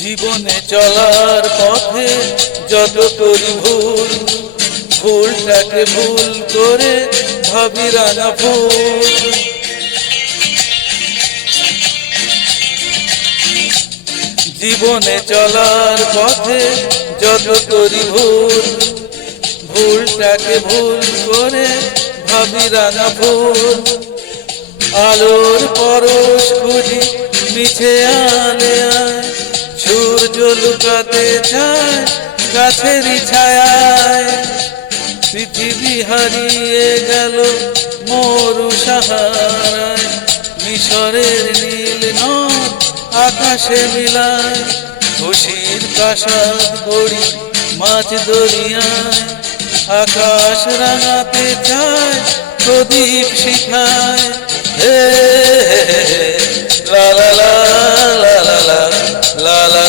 জীবনে চলার পথে যত করি ভুল, ভুলটাকে ভুল করে ভাবি রাঙা ফুল। জীবনে চলার পথে যত করি ভুল, ভুলটাকে ভুল করে ভাবি রাঙা ফুল। আলোর পরশ খুঁজি মিছে আলে আয়, সূর্য লুকাতে চায় গাছেরই ছায়ায়। পৃথিবী হারিয়ে গেল মরু সাহারায়, মিশরের নীল নদ আকাশে মিলায়। খুশির প্রাসাদ গড়ি মাঝ দরিয়ায়, আকাশ রাঙাতে চায় প্রদীপ শিখায়। হে লা লা লা লা লা লা লা লা